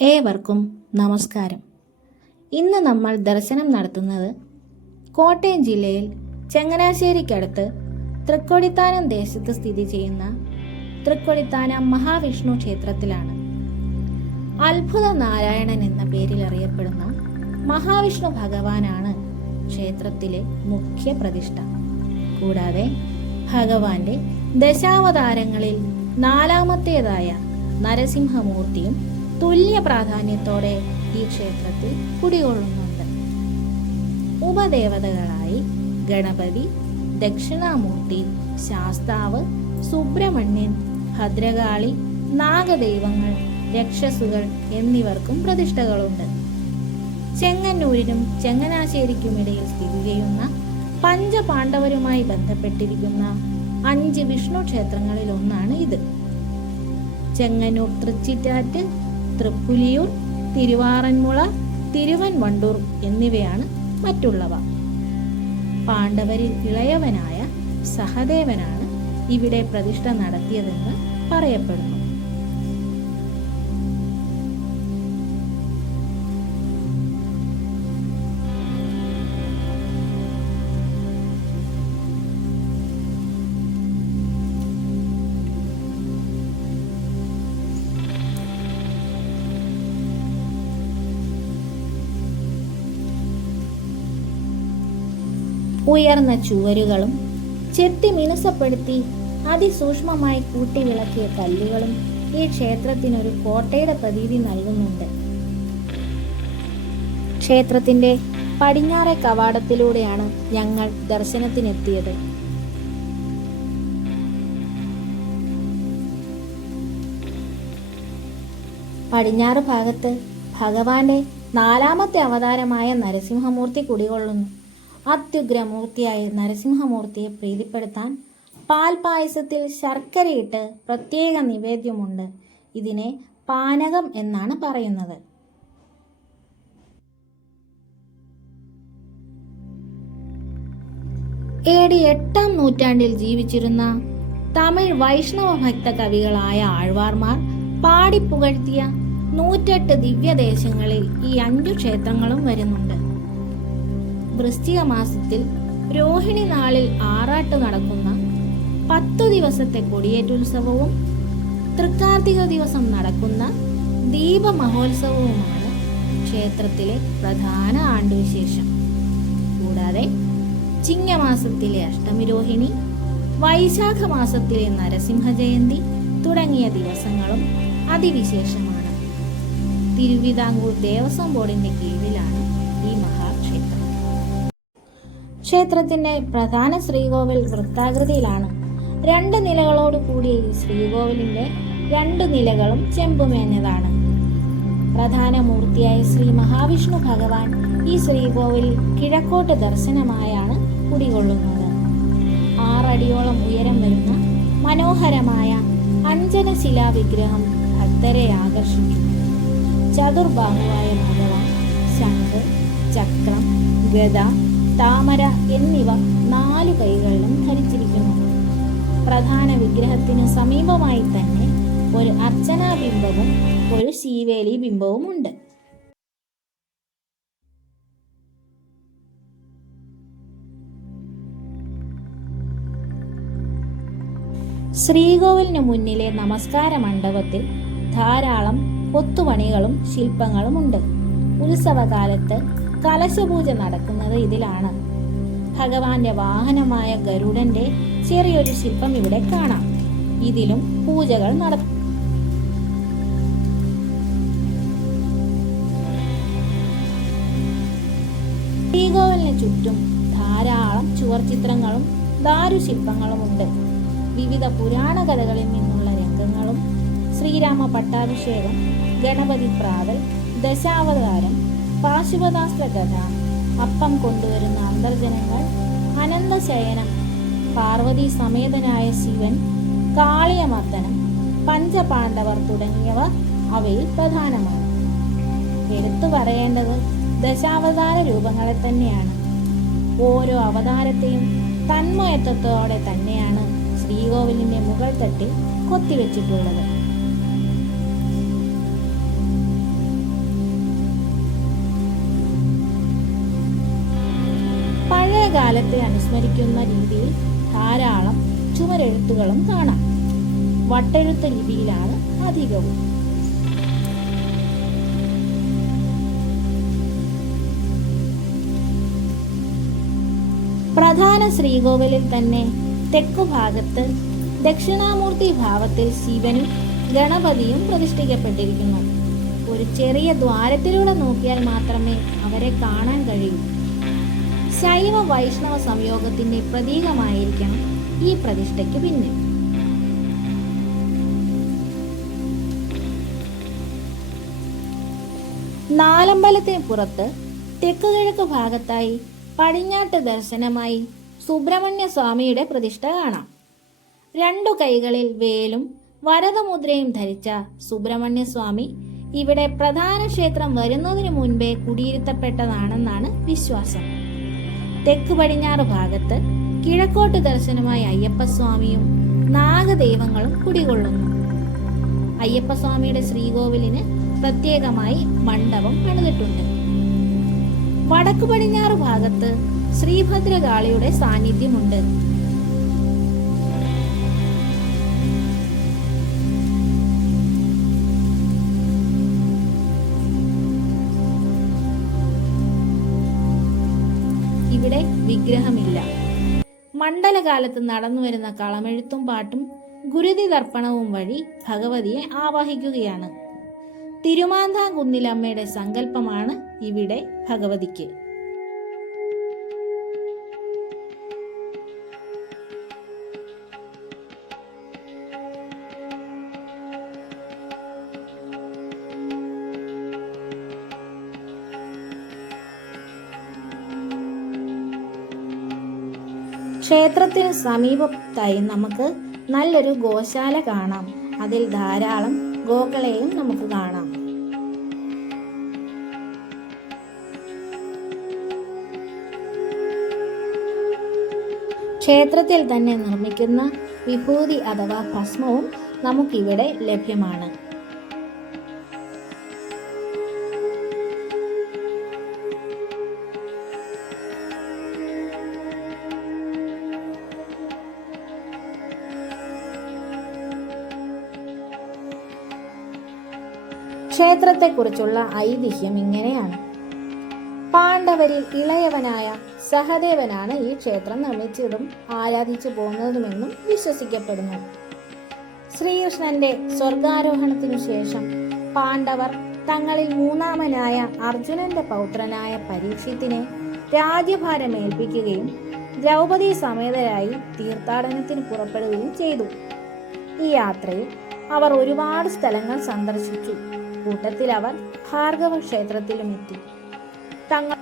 ഏവർക്കും നമസ്കാരം. ഇന്ന് നമ്മൾ ദർശനം നടത്തുന്നത് കോട്ടയം ജില്ലയിൽ ചങ്ങനാശ്ശേരിക്കടുത്ത് തൃക്കൊടിത്താനം ദേശത്ത് സ്ഥിതി ചെയ്യുന്ന തൃക്കൊടിത്താനം മഹാവിഷ്ണു ക്ഷേത്രത്തിലാണ്. അത്ഭുത നാരായണൻ എന്ന പേരിൽ അറിയപ്പെടുന്ന മഹാവിഷ്ണു ഭഗവാനാണ് ക്ഷേത്രത്തിലെ മുഖ്യ പ്രതിഷ്ഠ. കൂടാതെ ഭഗവാന്റെ ദശാവതാരങ്ങളിൽ നാലാമത്തേതായ നരസിംഹമൂർത്തിയും തുല്യ പ്രാധാന്യത്തോടെ ഈ ക്ഷേത്രത്തിൽ കുടികൊള്ളുന്നുണ്ട്. ഉപദേവതകളായി ഗണപതി ദക്ഷിണാമൂർത്തി ശാസ്താവ് സുബ്രഹ്മണ്യൻ ഭദ്രകാളി നാഗദൈവങ്ങൾ രക്ഷസുകൾ എന്നിവർക്കും പ്രതിഷ്ഠകളുണ്ട്. ചെങ്ങന്നൂരിനും ചെങ്ങനാശ്ശേരിക്കുമിടയിൽ സ്ഥിതി ചെയ്യുന്ന പഞ്ചപാണ്ഡവരുമായി ബന്ധപ്പെട്ടിരിക്കുന്ന അഞ്ച് വിഷ്ണു ക്ഷേത്രങ്ങളിൽ ഒന്നാണ് ഇത്. ചെങ്ങന്നൂർ തൃച്ചിറ്റാറ്റ് തൃപ്പുലിയൂർ തിരുവാറന്മുള തിരുവൻവണ്ടൂർ എന്നിവയാണ് മറ്റുള്ളവ. പാണ്ഡവരിൽ ഇളയവനായ സഹദേവനാണ് ഇവിടെ പ്രതിഷ്ഠ നടത്തിയതെന്ന് പറയപ്പെടുന്നു. ഉയർന്ന ചുവരുകളും ചെത്തി മിനുസപ്പെടുത്തി അതിസൂക്ഷ്മമായി കൂട്ടി വിളക്കിയ കല്ലുകളും ഈ ക്ഷേത്രത്തിനൊരു കോട്ടയുടെ പ്രതീതി നൽകുന്നുണ്ട്. ക്ഷേത്രത്തിന്റെ പടിഞ്ഞാറെ കവാടത്തിലൂടെയാണ് ഞങ്ങൾ ദർശനത്തിനെത്തിയത്. പടിഞ്ഞാറ് ഭാഗത്ത് ഭഗവാന്റെ നാലാമത്തെ അവതാരമായ നരസിംഹമൂർത്തി കുടികൊള്ളുന്നു. അത്യുഗ്രമൂർത്തിയായ നരസിംഹമൂർത്തിയെ പ്രീതിപ്പെടുത്താൻ പാൽപായസത്തിൽ ശർക്കരയിട്ട് പ്രത്യേക നിവേദ്യമുണ്ട്. ഇതിനെ പാനകം എന്നാണ് പറയുന്നത്. എ ഡി എട്ടാം നൂറ്റാണ്ടിൽ ജീവിച്ചിരുന്ന തമിഴ് വൈഷ്ണവ ഭക്ത കവികളായ ആഴ്വാർമാർ പാടിപ്പുകഴ്ത്തിയ നൂറ്റെട്ട് ദിവ്യദേശങ്ങളിൽ ഈ അഞ്ചു ക്ഷേത്രങ്ങളും വരുന്നുണ്ട്. വൃശ്ചിക മാസത്തിൽ രോഹിണി നാളിൽ ആറാട്ട് നടക്കുന്ന പത്തു ദിവസത്തെ കൊടിയേറ്റുത്സവവും തൃക്കാർത്തിക ദിവസം നടക്കുന്ന ദീപ മഹോത്സവവുമാണ് ക്ഷേത്രത്തിലെ പ്രധാന ആണ്ടുവിശേഷം. കൂടാതെ ചിങ്ങമാസത്തിലെ അഷ്ടമി രോഹിണി വൈശാഖ മാസത്തിലെ നരസിംഹ ജയന്തി തുടങ്ങിയ ദിവസങ്ങളും അതിവിശേഷമാണ്. തിരുവിതാംകൂർ ദേവസ്വം ബോർഡിന്റെ കീഴിലാണ് ക്ഷേത്രത്തിന്റെ പ്രധാന ശ്രീകോവിൽ വൃത്താകൃതിയിലാണ്. രണ്ട് നിലകളോട് കൂടിയ ഈ ശ്രീകോവിലിന്റെ രണ്ട് നിലകളും ചെമ്പുമേഞ്ഞതാണ്. പ്രധാന മൂർത്തിയായ ശ്രീ മഹാവിഷ്ണു ഭഗവാൻ ഈ ശ്രീകോവിൽ കിഴക്കോട്ട് ദർശനമായാണ് കുടികൊള്ളുന്നത്. ആറടിയോളം ഉയരം വരുന്ന മനോഹരമായ അഞ്ജന വിഗ്രഹം ഭക്തരെ ആകർഷിച്ചു ചതുർബാഹുവായ ഭഗവാൻ ശംഖ് ചക്രം ഗദ താമര എന്നിവ നാലു കൈകളിലും ധരിച്ചിരിക്കുന്നു. പ്രധാന വിഗ്രഹത്തിന് സമീപമായി തന്നെ ഒരു അർച്ചനാ ബിംബവും ഒരു ശീവേലി ബിംബവും ഉണ്ട് ശ്രീകോവിലിന് മുന്നിലെ നമസ്കാര മണ്ഡപത്തിൽ ധാരാളം കൊത്തുപണികളും ശില്പങ്ങളുമുണ്ട്. ഉത്സവകാലത്ത് കലശപൂജ നടക്കുന്നത് ഇതിലാണ്. ഭഗവാന്റെ വാഹനമായ ഗരുഡന്റെ ചെറിയൊരു ശില്പം ഇവിടെ കാണാം. ഇതിലും പൂജകൾ നടത്തും ശ്രീകോവിലിന് ചുറ്റും ധാരാളം ചുവർചിത്രങ്ങളും ദാരുശില്പങ്ങളുമുണ്ട്. വിവിധ പുരാണ കഥകളിൽ നിന്നുള്ള രംഗങ്ങളും ശ്രീരാമ പട്ടാഭിഷേകം ഗണപതി പ്രാതൽ ദശാവതാരം പാശുപതാസ്ത്ര കഥ അപ്പം കൊണ്ടുവരുന്ന അന്തർജനങ്ങൾ അനന്തശയനം പാർവതി സമേതനായ ശിവൻ കാളിയമർദ്ദനം പഞ്ചപാണ്ഡവർ തുടങ്ങിയവ അവയിൽ പ്രധാനമാണ്. എടുത്തു പറയേണ്ടത് ദശാവതാര രൂപങ്ങളെ തന്നെയാണ്. ഓരോ അവതാരത്തെയും തന്മയത്വത്തോടെ തന്നെയാണ് ശ്രീകോവിലിന്റെ മുകൾ തട്ടിൽ കൊത്തിവെച്ചിട്ടുള്ളത്. കാലത്തെ അനുസ്മരിക്കുന്ന രീതിയിൽ ധാരാളം ചുമരെഴുത്തുകളും കാണാം. വട്ടെഴുത്ത് രീതിയിലാണ് അധികവും. പ്രധാന ശ്രീകോവിലിൽ തന്നെ തെക്കു ഭാഗത്ത് ദക്ഷിണാമൂർത്തി ഭാവത്തിൽ ശിവനും ഗണപതിയും പ്രതിഷ്ഠിക്കപ്പെട്ടിരിക്കുന്നു. ഒരു ചെറിയ ദ്വാരത്തിലൂടെ നോക്കിയാൽ മാത്രമേ അവരെ കാണാൻ കഴിയൂ. ശൈവ വൈഷ്ണവ സംയോഗത്തിന്റെ പ്രതീകമായിരിക്കണം ഈ പ്രതിഷ്ഠയ്ക്ക് പിന്നിൽ. നാലമ്പലത്തിന് പുറത്ത് തെക്കുകിഴക്ക് ഭാഗത്തായി പടിഞ്ഞാട്ട് ദർശനമായി സുബ്രഹ്മണ്യ സ്വാമിയുടെ പ്രതിഷ്ഠ കാണാം. രണ്ടു കൈകളിൽ വേലും വരദമുദ്രയും ധരിച്ച സുബ്രഹ്മണ്യ സ്വാമി ഇവിടെ പ്രധാന ക്ഷേത്രം വരുന്നതിനു മുൻപേ കുടിയിരുത്തപ്പെട്ടതാണെന്നാണ് വിശ്വാസം. തെക്ക് പടിഞ്ഞാറ് ഭാഗത്ത് കിഴക്കോട്ട് ദർശനമായി അയ്യപ്പസ്വാമിയും നാഗദൈവങ്ങളും കുടികൊള്ളുന്നു. അയ്യപ്പസ്വാമിയുടെ ശ്രീകോവിലിന് പ്രത്യേകമായി മണ്ഡപം പണിതിട്ടുണ്ട്. വടക്കു പടിഞ്ഞാറ് ഭാഗത്ത് ശ്രീഭദ്രകാളിയുടെ സാന്നിധ്യമുണ്ട്. വിഗ്രഹമില്ല മണ്ഡലകാലത്ത് നടന്നു വരുന്ന കളമെഴുത്തും പാട്ടും ഗുരുതി തർപ്പണവും വഴി ഭഗവതിയെ ആവാഹിക്കുകയാണ്. തിരുമാന്താംകുന്നിലമ്മയുടെ സങ്കല്പമാണ് ഇവിടെ ഭഗവതിക്ക്. ക്ഷേത്രത്തിന് സമീപത്തായി നമുക്ക് നല്ലൊരു ഗോശാല കാണാം. അതിൽ ധാരാളം ഗോക്കളെയും നമുക്ക് കാണാം. ക്ഷേത്രത്തിൽ തന്നെ നിർമ്മിക്കുന്ന വിഭൂതി അഥവാ ഭസ്മവും നമുക്കിവിടെ ലഭ്യമാണ്. ക്ഷേത്രത്തെക്കുറിച്ചുള്ള ഐതിഹ്യം ഇങ്ങനെയാണ്. പാണ്ഡവരിൽ ഇളയവനായ സഹദേവനാണ് ഈ ക്ഷേത്രം നിർമ്മിച്ചതും ആരാധിച്ചു പോകുന്നതുമെന്നും വിശ്വസിക്കപ്പെടുന്നു. ശ്രീകൃഷ്ണന്റെ സ്വർഗാരോഹണത്തിനു ശേഷം പാണ്ഡവർ തങ്ങളിൽ മൂന്നാമനായ അർജുനന്റെ പൗത്രനായ പരീക്ഷത്തിനെ രാജ്യഭാരം ഏൽപ്പിക്കുകയും ദ്രൗപദി സമേതരായി തീർത്ഥാടനത്തിന് പുറപ്പെടുകയും ചെയ്തു. ഈ യാത്രയിൽ അവർ ഒരുപാട് സ്ഥലങ്ങൾ സന്ദർശിച്ചു. കൂട്ടത്തിൽ അവർ ഭാർഗവ ക്ഷേത്രത്തിലും എത്തി തങ്ങൾ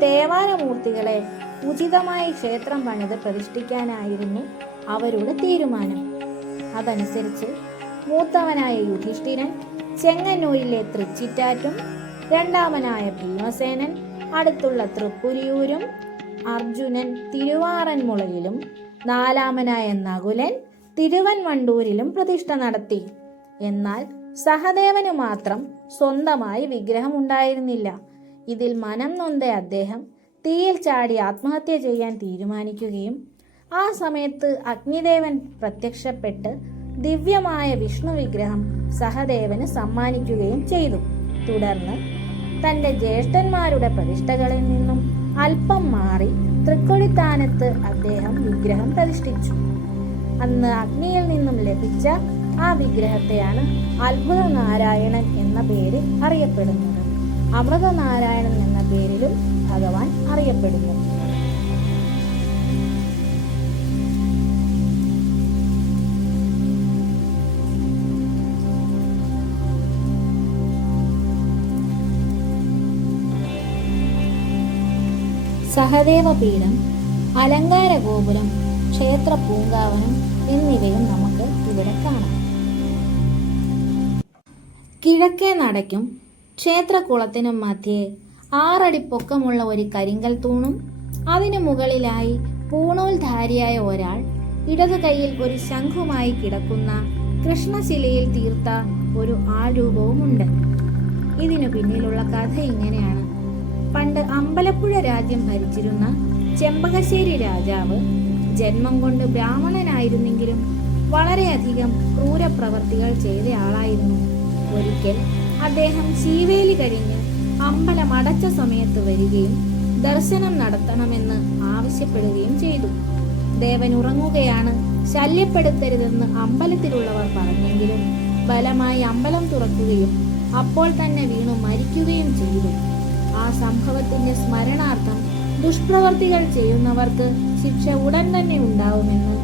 തങ്ങളുടെ തേവാരമൂർത്തികളെ ഉചിതമായി ക്ഷേത്രം പണിത് പ്രതിഷ്ഠിക്കാനായിരുന്നു അവരുടെ തീരുമാനം. അതനുസരിച്ച് മൂത്തവനായ യുധിഷ്ഠിരൻ ചെങ്ങന്നൂരിലെ തൃച്ചിറ്റാറ്റും രണ്ടാമനായ ഭീമസേനൻ അടുത്തുള്ള തൃപ്പുലിയൂരും അർജുനൻ തിരുവാറന്മുളയിലും നാലാമനായ നകുലൻ തിരുവൻവണ്ടൂരിലും പ്രതിഷ്ഠ നടത്തി. എന്നാൽ സഹദേവന് മാത്രം സ്വന്തമായി വിഗ്രഹം ഉണ്ടായിരുന്നില്ല ഇതിൽ മനം നൊന്ത അദ്ദേഹം തീയിൽ ചാടി ആത്മഹത്യ ചെയ്യാൻ തീരുമാനിക്കുകയും ആ സമയത്ത് അഗ്നിദേവൻ പ്രത്യക്ഷപ്പെട്ട് ദിവ്യമായ വിഷ്ണു വിഗ്രഹം സഹദേവന് സമ്മാനിക്കുകയും ചെയ്തു. തുടർന്ന് തന്റെ ജ്യേഷ്ഠന്മാരുടെ പ്രതിഷ്ഠകളിൽ നിന്നും അല്പം മാറി തൃക്കൊടിത്താനത്ത് അദ്ദേഹം വിഗ്രഹം പ്രതിഷ്ഠിച്ചു. അന്ന് അഗ്നിയിൽ നിന്നും ലഭിച്ച ആ വിഗ്രഹത്തെയാണ് അത്ഭുത നാരായണൻ എന്ന പേര് അറിയപ്പെടുന്നത്. അമൃതനാരായണൻ എന്ന പേരിലും ഭഗവാൻ അറിയപ്പെടുന്നു. സഹദേവ പീഠം അലങ്കാര ഗോപുരം ക്ഷേത്ര പൂങ്കാവനം എന്നിവയും നമുക്ക് ഇവിടെ കാണാം. കിഴക്കേ നടയ്ക്കും ക്ഷേത്രക്കുളത്തിനും മധ്യേ ആറടി പൊക്കമുള്ള ഒരു കരിങ്കൽ തൂണും അതിനു മുകളിലായി പൂണോൽധാരിയായ ഒരാൾ ഇടതു കൈയിൽ ഒരു ശംഖുമായി കിടക്കുന്ന കൃഷ്ണശിലയിൽ തീർത്ത ഒരു ആൾരൂപവുമുണ്ട് ഇതിനു പിന്നിലുള്ള കഥ ഇങ്ങനെയാണ്. പണ്ട് അമ്പലപ്പുഴ രാജ്യം ഭരിച്ചിരുന്ന ചെമ്പകശ്ശേരി രാജാവ് ജന്മം കൊണ്ട് ബ്രാഹ്മണനായിരുന്നെങ്കിലും വളരെയധികം ക്രൂരപ്രവർത്തികൾ ചെയ്തയാളായിരുന്നു. ഒരിക്കൽ അദ്ദേഹം ശീവേലി കഴിഞ്ഞ് അമ്പലം അടച്ച സമയത്ത് വരികയും ദർശനം നടത്തണമെന്ന് ആവശ്യപ്പെടുകയും ചെയ്തു. ദേവൻ ഉറങ്ങുകയാണ്. ശല്യപ്പെടുത്തരുതെന്ന് അമ്പലത്തിലുള്ളവർ പറഞ്ഞെങ്കിലും ബലമായി അമ്പലം തുറക്കുകയും അപ്പോൾ തന്നെ വീണു മരിക്കുകയും ചെയ്തു. ആ സംഭവത്തിന്റെ സ്മരണാർത്ഥം ദുഷ്പ്രവർത്തികൾ ചെയ്യുന്നവർക്ക് ശിക്ഷ ഉടൻ തന്നെ ഉണ്ടാവുമെന്ന്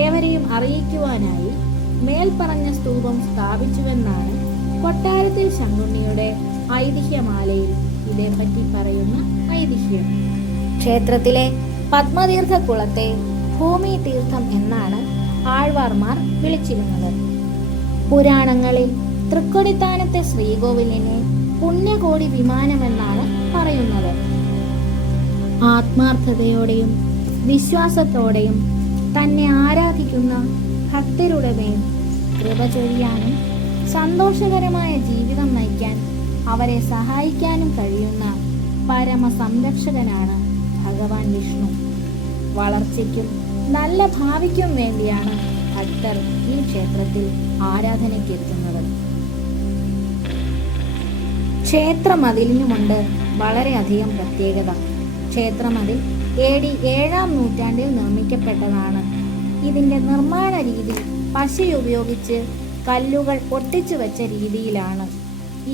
ഏവരെയും അറിയിക്കുവാനായി മേൽപ്പറഞ്ഞ സ്തൂപം സ്ഥാപിച്ചുവെന്നാണ് കൊട്ടാരത്തിൽ ശങ്കുണ്ണിയുടെ ഐതിഹ്യമാലയിൽ ഇതേപ്പറ്റി പറയുന്ന ഐതിഹ്യം. ക്ഷേത്രത്തിലെ പത്മതീർത്ഥ കുളത്തെ ഭൂമി തീർത്ഥം എന്നാണ് ആഴ്വാർമാർ വിളിച്ചിരുന്നത്. പുരാണങ്ങളിൽ തൃക്കൊടിത്താനത്തെ ശ്രീകോവിലിനെ പുണ്യകോടി വിമാനമെന്നാണ് പറയുന്നത്. ആത്മാർത്ഥതയോടെയും വിശ്വാസത്തോടെയും തന്നെ ആരാധിക്കുന്ന ഭക്തരുടെ മേൽ കൃപ ചൊരിയാനും സന്തോഷകരമായ ജീവിതം നയിക്കാൻ അവരെ സഹായിക്കാനും കഴിയുന്ന പരമ സംരക്ഷകനാണ് ഭഗവാൻ വിഷ്ണു. വളർച്ചയ്ക്കും നല്ല ഭാവിക്കും വേണ്ടിയാണ് ഭക്തർ ഈ ക്ഷേത്രത്തിൽ ആരാധനയ്ക്കെത്തുന്നത്. ക്ഷേത്രമതിലിനുമുണ്ട് വളരെയധികം പ്രത്യേകത. ക്ഷേത്രമതിൽ എ ഡി ഏഴാം നൂറ്റാണ്ടിൽ നിർമ്മിക്കപ്പെട്ടതാണ്. ഇതിന്റെ നിർമ്മാണ രീതി പശ ഉപയോഗിച്ച് കല്ലുകൾ ഒട്ടിച്ചു വെച്ച രീതിയിലാണ്.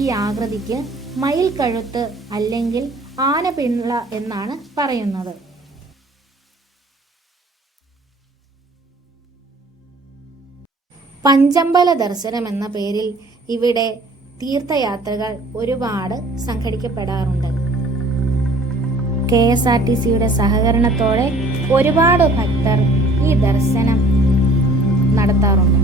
ഈ ആകൃതിക്ക് മയിൽ കഴുത്ത് അല്ലെങ്കിൽ ആനപിള്ള എന്നാണ് പറയുന്നത്. പഞ്ചമ്പല ദർശനം എന്ന പേരിൽ ഇവിടെ തീർത്ഥയാത്രകൾ ഒരുപാട് സംഘടിക്കപ്പെടാറുണ്ട്. കെ എസ് ആർ ടി സിയുടെ സഹകരണത്തോടെ ഒരുപാട് ഭക്തർ ഈ ദർശനം നടത്താറുണ്ട്.